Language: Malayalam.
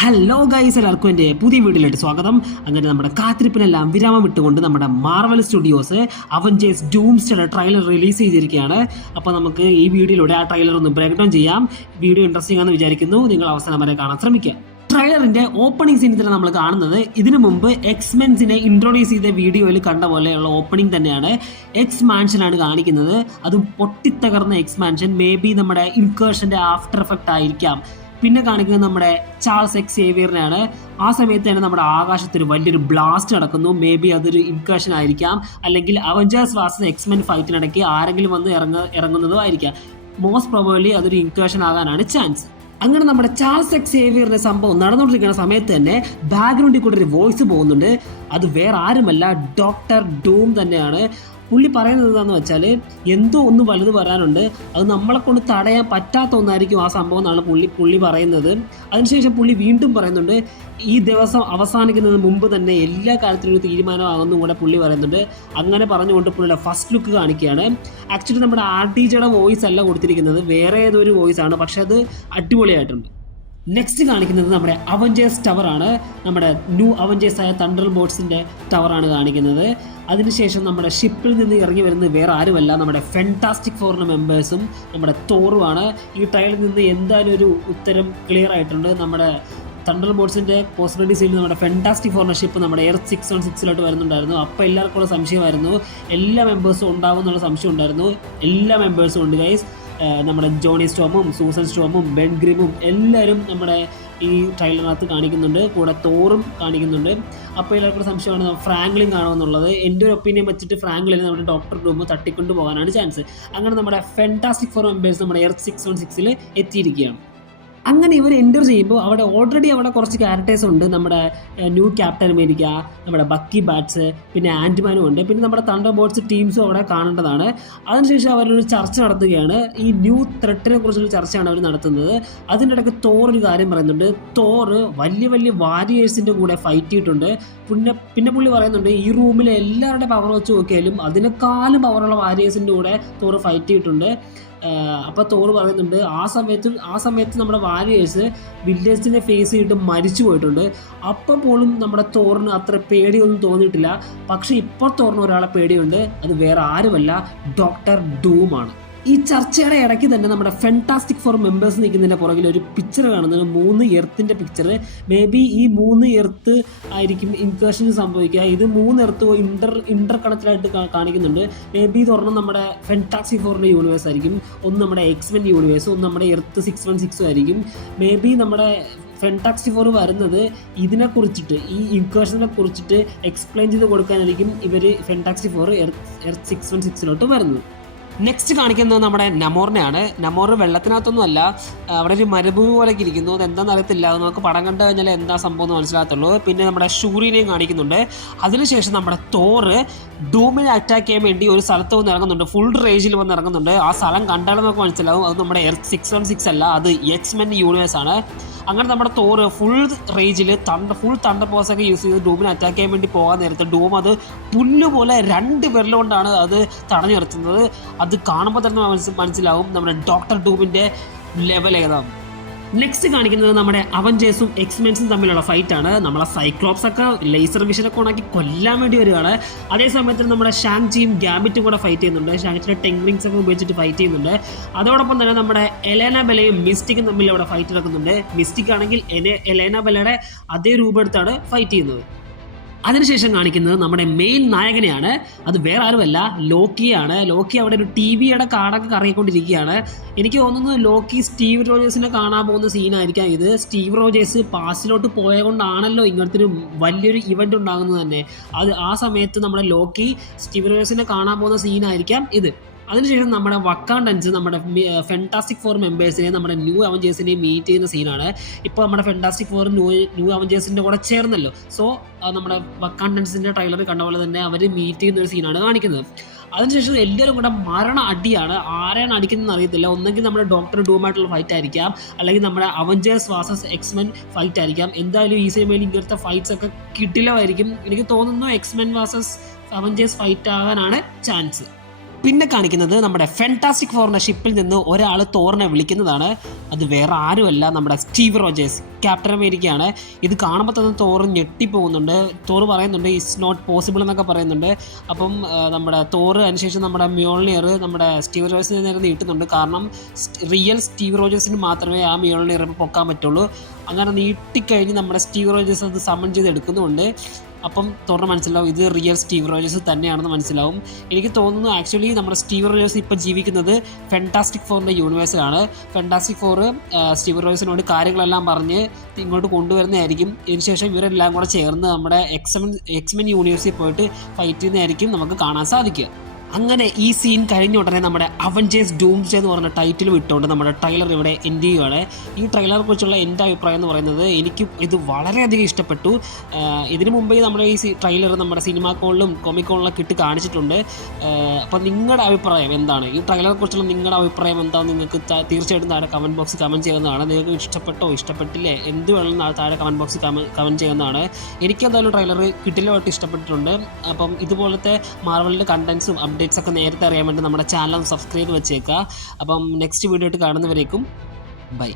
ഹലോ ഗൈസ്, എല്ലാവർക്കും എൻ്റെ പുതിയ വീഡിയോയിലേക്ക് സ്വാഗതം. അങ്ങനെ നമ്മുടെ കാത്തിരിപ്പിനെല്ലാം വിരാമം വിട്ടുകൊണ്ട് നമ്മുടെ Marvel studios Avengers doomsday trailer release ചെയ്തിരിക്കുകയാണ്. അപ്പോൾ നമുക്ക് ഈ വീഡിയോയിലൂടെ ആ ട്രെയിലർ ഒന്ന് ബ്രേക്ക് ഡൗൺ ചെയ്യാം. വീഡിയോ ഇൻട്രസ്റ്റിംഗ് ആണെന്ന് വിചാരിക്കുന്നു. നിങ്ങൾ അവസാനം വരെ കാണാൻ ശ്രമിക്കുക. ട്രെയിലറിന്റെ ഓപ്പണിംഗ് സീനിൽ തന്നെ നമ്മൾ കാണുന്നത് ഇതിനു മുമ്പ് എക്സ്മെൻസിനെ ഇൻട്രൊഡ്യൂസ് ചെയ്ത വീഡിയോയിൽ കണ്ട പോലെയുള്ള ഓപ്പണിംഗ് തന്നെയാണ്. എക്സ് മാൻഷനാണ് കാണിക്കുന്നത്. അതും പൊട്ടിത്തകർന്ന എക്സ് മാൻഷൻ. മേ ബി നമ്മുടെ ഇൻകേർഷന്റെ ആഫ്റ്റർ എഫക്റ്റ് ആയിരിക്കാം. പിന്നെ കാണിക്കുന്നത് നമ്മുടെ ചാൾസ് എക്സേവിയറിനെയാണ്. ആ സമയത്ത് തന്നെ നമ്മുടെ ആകാശത്ത് ഒരു വലിയൊരു ബ്ലാസ്റ്റ് നടക്കുന്നു. മേ ബി അതൊരു ഇൻകേർഷൻ ആയിരിക്കാം, അല്ലെങ്കിൽ അവഞ്ചേഴ്സ് വാസസ് എക്സ്മെൻ ഫൈറ്റിനിടയ്ക്ക് ആരെങ്കിലും വന്ന് ഇറങ്ങുന്നതോ ആയിരിക്കാം. മോസ്റ്റ് പ്രോബബ്ലി അതൊരു ഇൻകേർഷൻ ആകാനാണ് ചാൻസ്. അങ്ങനെ നമ്മുടെ ചാൾസ് എക്സേവിയറിന്റെ സംഭവം നടന്നുകൊണ്ടിരിക്കുന്ന സമയത്ത് തന്നെ ബാക്ക്ഗ്രൗണ്ടിൽ കൂടെ ഒരു വോയിസ് പോകുന്നുണ്ട്. അത് വേറെ ആരുമല്ല, ഡോക്ടർ ഡൂം തന്നെയാണ്. പുള്ളി പറയുന്നത് എന്താണെന്ന് വെച്ചാൽ എന്തോ ഒന്ന് വലുത് വരാനുണ്ട്, അത് നമ്മളെ കൊണ്ട് തടയാൻ പറ്റാത്ത ഒന്നായിരിക്കും ആ സംഭവം എന്നാണ് പുള്ളി പറയുന്നത്. അതിനുശേഷം പുള്ളി വീണ്ടും പറയുന്നുണ്ട് ഈ ദിവസം അവസാനിക്കുന്നതിന് മുമ്പ് തന്നെ എല്ലാ കാര്യത്തിലും ഒരു തീരുമാനമാകുന്നും കൂടെ പുള്ളി പറയുന്നുണ്ട്. അങ്ങനെ പറഞ്ഞുകൊണ്ട് പുള്ളിയുടെ ഫസ്റ്റ് ലുക്ക് കാണിക്കുകയാണ്. ആക്ച്വലി നമ്മുടെ ആർട്ടിജിയുടെ വോയിസ് അല്ല കൊടുത്തിരിക്കുന്നത്, വേറെ ഏതൊരു വോയിസ് ആണ്, പക്ഷെ അത് അടിപൊളിയായിട്ടുണ്ട്. നെക്സ്റ്റ് കാണിക്കുന്നത് നമ്മുടെ അവഞ്ചേഴ്സ് ടവറാണ്. നമ്മുടെ ന്യൂ അവഞ്ചേഴ്സ് ആയ തണ്ടർ ബോട്ട്സിൻ്റെ ടവറാണ് കാണിക്കുന്നത്. അതിനുശേഷം നമ്മുടെ ഷിപ്പിൽ നിന്ന് ഇറങ്ങി വരുന്നത് വേറെ ആരുമല്ല, നമ്മുടെ ഫെൻറ്റാസ്റ്റിക് ഫോറിൻ്റെ മെമ്പേഴ്സും നമ്മുടെ തോറുമാണ്. ഈ ട്രയലിൽ നിന്ന് എന്തായാലും ഒരു ഉത്തരം ക്ലിയർ ആയിട്ടുണ്ട്. നമ്മുടെ തണ്ടർ ബോട്ട്സിൻ്റെ പോസിബിലിറ്റീസിൽ നമ്മുടെ ഫെൻറ്റാസ്റ്റിക് ഫോറിൻ്റെ ഷിപ്പ് നമ്മുടെ എർത്ത് 616 വരുന്നുണ്ടായിരുന്നു. അപ്പോൾ എല്ലാവർക്കും ഉള്ള സംശയമായിരുന്നു എല്ലാ മെമ്പേഴ്സും ഉണ്ടാവും എന്നുള്ള സംശയം ഉണ്ടായിരുന്നു. എല്ലാ മെമ്പേഴ്സും ഉണ്ട് ഗൈസ്. നമ്മുടെ ജോണി സ്റ്റോമും സൂസൻ സ്റ്റോമും ബെൻ ഗ്രിമും എല്ലാവരും നമ്മുടെ ഈ ട്രെയിലറിനകത്ത് കാണിക്കുന്നുണ്ട്. കൂടെ തോറും കാണിക്കുന്നുണ്ട്. അപ്പോൾ എല്ലാവർക്കും സംശയമാണ് ഫ്രാങ്ക്ലിൻ കാണുമെന്നുള്ളത്. എൻ്റെ ഒരു ഒപ്പീനിയൻ വെച്ചിട്ട് ഫ്രാങ്ക്ലിനെ നമ്മുടെ ഡോക്ടർ ഡൂം തട്ടിക്കൊണ്ട് പോകാനാണ് ചാൻസ്. അങ്ങനെ നമ്മുടെ ഫെൻറ്റാസ്റ്റിക് ഫോർ മെമ്പേഴ്സ് നമ്മുടെ എർത്ത് 616 എത്തിയിരിക്കുകയാണ്. അങ്ങനെ ഇവർ എൻ്റർ ചെയ്യുമ്പോൾ അവിടെ കുറച്ച് ക്യാരക്ടേഴ്സ് ഉണ്ട്. നമ്മുടെ ന്യൂ ക്യാപ്റ്റൻ അമേരിക്ക, നമ്മുടെ ബക്കി ബാറ്റ്സ്, പിന്നെ ആൻറ്റ്മാനും ഉണ്ട്. പിന്നെ നമ്മുടെ തണ്ടർ ബോട്ട്സ് ടീംസും അവിടെ കാണേണ്ടതാണ്. അതിനുശേഷം അവരൊരു ചർച്ച നടത്തുകയാണ്. ഈ ന്യൂ ത്രെട്ടിനെ കുറിച്ചൊരു ചർച്ചയാണ് അവർ നടത്തുന്നത്. അതിൻ്റെ ഇടയ്ക്ക് തോർ ഒരു കാര്യം പറയുന്നുണ്ട്. തോർ വലിയ വലിയ വാരിയേഴ്സിൻ്റെ കൂടെ ഫൈറ്റ് ചെയ്തിട്ടുണ്ട്. പിന്നെ പുള്ളി പറയുന്നുണ്ട് ഈ റൂമിലെ എല്ലാവരുടെ പവർ വെച്ച് നോക്കിയാലും അതിനേക്കാളും പവറുള്ള വാരിയേഴ്സിൻ്റെ കൂടെ തോർ ഫൈറ്റ് ചെയ്തിട്ടുണ്ട്. അപ്പോൾ തോറ് പറയുന്നുണ്ട് ആ സമയത്ത് നമ്മുടെ വാരിയേഴ്സ് വില്ലേജിനെ ഫേസ് ചെയ്തിട്ട് മരിച്ചു പോയിട്ടുണ്ട്. അപ്പം പോലും നമ്മുടെ തോറിന് അത്ര പേടിയൊന്നും തോന്നിയിട്ടില്ല. പക്ഷെ ഇപ്പോൾ തോറിന് ഒരാളെ പേടിയുണ്ട്. അത് വേറെ ആരുമല്ല, ഡോക്ടർ ഡൂമാണ്. ഈ ചർച്ചയുടെ ഇടയ്ക്ക് തന്നെ നമ്മുടെ ഫെൻറ്റാസ്റ്റിക് ഫോർ മെമ്പേഴ്സ് നിൽക്കുന്നതിൻ്റെ പുറകിൽ ഒരു പിക്ചർ കാണുന്നത് 3 എർത്തിൻ്റെ പിക്ചർ. മേ ബി ഈ 3 എർത്ത് ആയിരിക്കും ഇൻകേർഷൻ സംഭവിക്കുക. ഇത് 3 എർത്ത് ഇന്റർ കണക്റ്റഡായിട്ട് കാണിക്കുന്നുണ്ട്. മേ ബി ഇത് ഒരെണ്ണം നമ്മുടെ ഫെൻറ്റാസ്റ്റിക് ഫോറിൻ്റെ യൂണിവേഴ്സ് ആയിരിക്കും, ഒന്ന് നമ്മുടെ എക്സ്മെൻ യൂണിവേഴ്സ്, ഒന്ന് നമ്മുടെ എർത്ത് 616 ആയിരിക്കും. മേ ബി നമ്മുടെ ഫെൻറ്റാസ്റ്റിക് ഫോർ വരുന്നത് ഇതിനെക്കുറിച്ചിട്ട്, ഈ ഇൻകേർഷനെ കുറിച്ചിട്ട് എക്സ്പ്ലെയിൻ ചെയ്ത് കൊടുക്കാനായിരിക്കും ഇവർ ഫെൻറ്റാസ്റ്റിക് ഫോർ എർത്ത് 616 വരുന്നത്. നെക്സ്റ്റ് കാണിക്കുന്നത് നമ്മുടെ നമോറിനെയാണ്. നമോർ വെള്ളത്തിനകത്തൊന്നും അല്ല, അവിടെ ഒരു മരുഭൂമി പോലെയൊക്കെ ഇരിക്കുന്നു. അത് എന്താണെന്ന് അറിയത്തില്ല, അത് നമുക്ക് പടം കണ്ടു കഴിഞ്ഞാൽ എന്താ സംഭവം എന്ന് മനസ്സിലാകത്തുള്ളൂ. പിന്നെ നമ്മുടെ ഷൂറിനെയും കാണിക്കുന്നുണ്ട്. അതിനുശേഷം നമ്മുടെ തോറ് ഡൂമിനെ അറ്റാക്ക് ചെയ്യാൻ വേണ്ടി ഒരു സ്ഥലത്ത് വന്ന് ഇറങ്ങുന്നുണ്ട്. ഫുൾ റേഞ്ചിൽ വന്ന് ഇറങ്ങുന്നുണ്ട്. ആ സ്ഥലം കണ്ടാലും നമുക്ക് മനസ്സിലാവും അത് നമ്മുടെ എർത്ത് 616 അല്ല, അത് എക്സ്മെൻ യൂണിവേഴ്സ് ആണ്. അങ്ങനെ നമ്മുടെ തോറ് ഫുൾ റേഞ്ചിൽ ഫുൾ തണ്ടർ ബോൾസൊക്കെ യൂസ് ചെയ്ത് ഡൂമിനെ അറ്റാക്ക് ചെയ്യാൻ വേണ്ടി പോകാൻ നേരത്ത് ഡൂം അത് പുല്ലുപോലെ 2 വിരലുകൊണ്ടാണ് അത് തടഞ്ഞു നിർത്തുന്നത്. അത് കാണുമ്പോൾ തന്നെ മനസ്സിലാവും നമ്മുടെ ഡോക്ടർ ഡൂമിൻ്റെ ലെവൽ ഏതാണ്. നെക്സ്റ്റ് കാണിക്കുന്നത് നമ്മുടെ അവഞ്ചേഴ്സും എക്സ്മെൻസും തമ്മിലുള്ള ഫൈറ്റാണ്. നമ്മളെ സൈക്ലോപ്സ് ഒക്കെ ലേസർ വിഷനൊക്കെ ഉണക്കി കൊല്ലാൻ വേണ്ടി വരികയാണ്. അതേ സമയത്ത് നമ്മുടെ ഷാങ്ചിയും ഗാംബിറ്റും കൂടെ ഫൈറ്റ് ചെയ്യുന്നുണ്ട്. ഷാങ്ചിയുടെ ടെങ്റിങ്സ് ഒക്കെ ഉപയോഗിച്ചിട്ട് ഫൈറ്റ് ചെയ്യുന്നുണ്ട്. അതോടൊപ്പം തന്നെ നമ്മുടെ എലേന ബെലയും മിസ്റ്റിക്കും തമ്മിൽ അവിടെ ഫൈറ്റ് നടക്കുന്നുണ്ട്. മിസ്റ്റിക് ആണെങ്കിൽ എലേന ബെലയുടെ അതേ രൂപമെടുത്താണ് ഫൈറ്റ് ചെയ്യുന്നത്. അതിനുശേഷം കാണിക്കുന്നത് നമ്മുടെ മെയിൻ നായകനെയാണ്. അത് വേറെ ആരുമല്ല, ലോക്കിയാണ്. ലോക്കി അവിടെ ഒരു ടിവിയുടെ കാർഡൊക്കെ കറങ്ങിക്കൊണ്ടിരിക്കുകയാണ്. എനിക്ക് തോന്നുന്നു ലോക്കി സ്റ്റീവ് റോജേഴ്സിനെ കാണാൻ പോകുന്ന സീനായിരിക്കാം ഇത്. സ്റ്റീവ് റോജേഴ്സ് പാസ്റ്റിലോട്ട് പോയ കൊണ്ടാണല്ലോ ഇങ്ങനത്തെ ഒരു വലിയൊരു ഇവന്റ് ഉണ്ടാകുന്നത് തന്നെ. ആ സമയത്ത് നമ്മുടെ ലോക്കി സ്റ്റീവ് റോജേഴ്സിനെ കാണാൻ പോകുന്ന സീനായിരിക്കാം ഇത്. അതിനുശേഷം നമ്മുടെ വക്കാണ്ടൻസ് നമ്മുടെ ഫെൻറ്റാസ്റ്റിക് ഫോർ മെമ്പേഴ്സിനെ നമ്മുടെ ന്യൂ അവഞ്ചേഴ്സിനെ മീറ്റ് ചെയ്യുന്ന സീനാണ്. ഇപ്പോൾ നമ്മുടെ ഫെൻറ്റാസ്റ്റിക് ഫോർ ന്യൂ അവഞ്ചേഴ്സിൻ്റെ കൂടെ ചേർന്നല്ലോ. സോ നമ്മുടെ വക്കാണ്ടൻസിൻ്റെ ട്രെയിലർ കണ്ട പോലെ തന്നെ അവർ മീറ്റ് ചെയ്യുന്ന ഒരു സീനാണ് കാണിക്കുന്നത്. അതിനുശേഷം എല്ലാവരും കൂടെ മരണ അടിയാണ്. ആരെയാണ് അടിക്കുന്നതെന്ന് അറിയത്തില്ല. ഒന്നെങ്കിൽ നമ്മുടെ ഡോക്ടർ ഡൂമായിട്ടുള്ള ഫൈറ്റ് ആയിരിക്കാം, അല്ലെങ്കിൽ നമ്മുടെ അവഞ്ചേഴ്സ് വാസസ് എക്സ്മെൻ ഫൈറ്റ് ആയിരിക്കാം. എന്തായാലും ഈ സിനിമയിൽ ഇങ്ങനത്തെ ഫൈറ്റ്സ് ഒക്കെ കിട്ടില്ലമായിരിക്കും. എനിക്ക് തോന്നുന്നു എക്സ്മെൻ വാസസ് അവഞ്ചേഴ്സ് ഫൈറ്റ് ആകാനാണ് ചാൻസ്. പിന്നെ കാണിക്കുന്നത് നമ്മുടെ ഫാന്റാസ്റ്റിക് ഫോറിൻ്റെ ഷിപ്പിൽ നിന്ന് ഒരാൾ തോറിനെ വിളിക്കുന്നതാണ്. അത് വേറെ ആരുമല്ല, നമ്മുടെ സ്റ്റീവ് റോജേഴ്സ്, ക്യാപ്റ്റൻ അമേരിക്കയാണ്. ഇത് കാണുമ്പോൾ തന്നെ തോറ് ഞെട്ടിപ്പോകുന്നുണ്ട്. തോറ് പറയുന്നുണ്ട് ഇറ്റ്സ് നോട്ട് പോസിബിൾ എന്നൊക്കെ പറയുന്നുണ്ട്. അപ്പം നമ്മുടെ തോറ് അതിനുശേഷം നമ്മുടെ മ്യോൾനിയർ നമ്മുടെ സ്റ്റീവ് റോജേഴ്സിന് നേരെ നീട്ടുന്നുണ്ട്. കാരണം റിയൽ സ്റ്റീവ് റോജേഴ്സിന് മാത്രമേ ആ മ്യോൾനിയർ പൊക്കാൻ പറ്റുള്ളൂ. അങ്ങനെ നീട്ടിക്കഴിഞ്ഞ് നമ്മുടെ സ്റ്റീവ് റോജേഴ്സ് അത് സമൺ ചെയ്ത് എടുക്കുന്നുണ്ട്. അപ്പം തോറിന് മനസ്സിലാവും ഇത് റിയൽ സ്റ്റീവ് റോജേഴ്സ് തന്നെയാണെന്ന് മനസ്സിലാവും. എനിക്ക് തോന്നുന്നു ആക്ച്വലി നമ്മുടെ സ്റ്റീവ് റോജേഴ്സ് ഇപ്പോൾ ജീവിക്കുന്നത് ഫാന്റാസ്റ്റിക് ഫോറിൻ്റെ യൂണിവേഴ്സിലാണ്. ഫാന്റാസ്റ്റിക് ഫോർ സ്റ്റീവ് റോജേഴ്സിനോട് കാര്യങ്ങളെല്ലാം പറഞ്ഞ് ഇങ്ങോട്ട് കൊണ്ടുവരുന്നതായിരിക്കും. ഇതിനുശേഷം ഇവരെല്ലാം കൂടെ ചേർന്ന് നമ്മുടെ എക്സ്മെൻ യൂണിവേഴ്സിൽ പോയിട്ട് ഫൈറ്റ് ചെയ്യുന്നതായിരിക്കും നമുക്ക് കാണാൻ സാധിക്കുക. അങ്ങനെ ഈ സീൻ കഴിഞ്ഞ ഉടനെ നമ്മുടെ അവഞ്ചേഴ്സ് ഡൂംസ്ഡേ എന്ന് പറഞ്ഞ ടൈറ്റിൽ വിട്ടുകൊണ്ട് നമ്മുടെ ട്രെയിലർ ഇവിടെ എൻഡ് ചെയ്യുകയാണ്. ഈ ട്രെയിലറെ കുറിച്ചുള്ള എൻ്റെ അഭിപ്രായം എന്ന് പറയുന്നത് എനിക്ക് ഇത് വളരെയധികം ഇഷ്ടപ്പെട്ടു. ഇതിനു മുമ്പേ നമ്മുടെ ഈ ട്രെയിലർ നമ്മുടെ സിനിമാ കോളിലും കോമിക് കോളിലൊക്കെ ഇട്ട് കാണിച്ചിട്ടുണ്ട്. അപ്പോൾ നിങ്ങളുടെ അഭിപ്രായം എന്താണ്? ഈ ട്രെയിലറെ കുറിച്ചുള്ള നിങ്ങളുടെ അഭിപ്രായം എന്താണെന്ന് നിങ്ങൾക്ക് തീർച്ചയായിട്ടും താഴെ കമൻറ്റ് ബോക്സിൽ കമൻറ്റ് ചെയ്യുന്നതാണ്. നിങ്ങൾക്ക് ഇഷ്ടപ്പെട്ടോ ഇഷ്ടപ്പെട്ടില്ലേ എന്ത് വേണമെന്ന് താഴെ കമൻറ്റ് ബോക്സിൽ കമൻറ്റ് ചെയ്യുന്നതാണ്. എനിക്ക് എന്തായാലും ട്രെയിലർ കിട്ടിലുമായിട്ട് ഇഷ്ടപ്പെട്ടിട്ടുണ്ട്. അപ്പം ഇതുപോലത്തെ മാർവലിൻ്റെ കണ്ടൻസും അപ്ഡേറ്റ്സ് ഒക്കെ നേരത്തെ അറിയാൻ വേണ്ടി നമ്മുടെ ചാനൽ സബ്സ്ക്രൈബ് വെച്ചേക്കുക. അപ്പം നെക്സ്റ്റ് വീഡിയോ ആയിട്ട് കാണുന്നവരേക്കും ബൈ.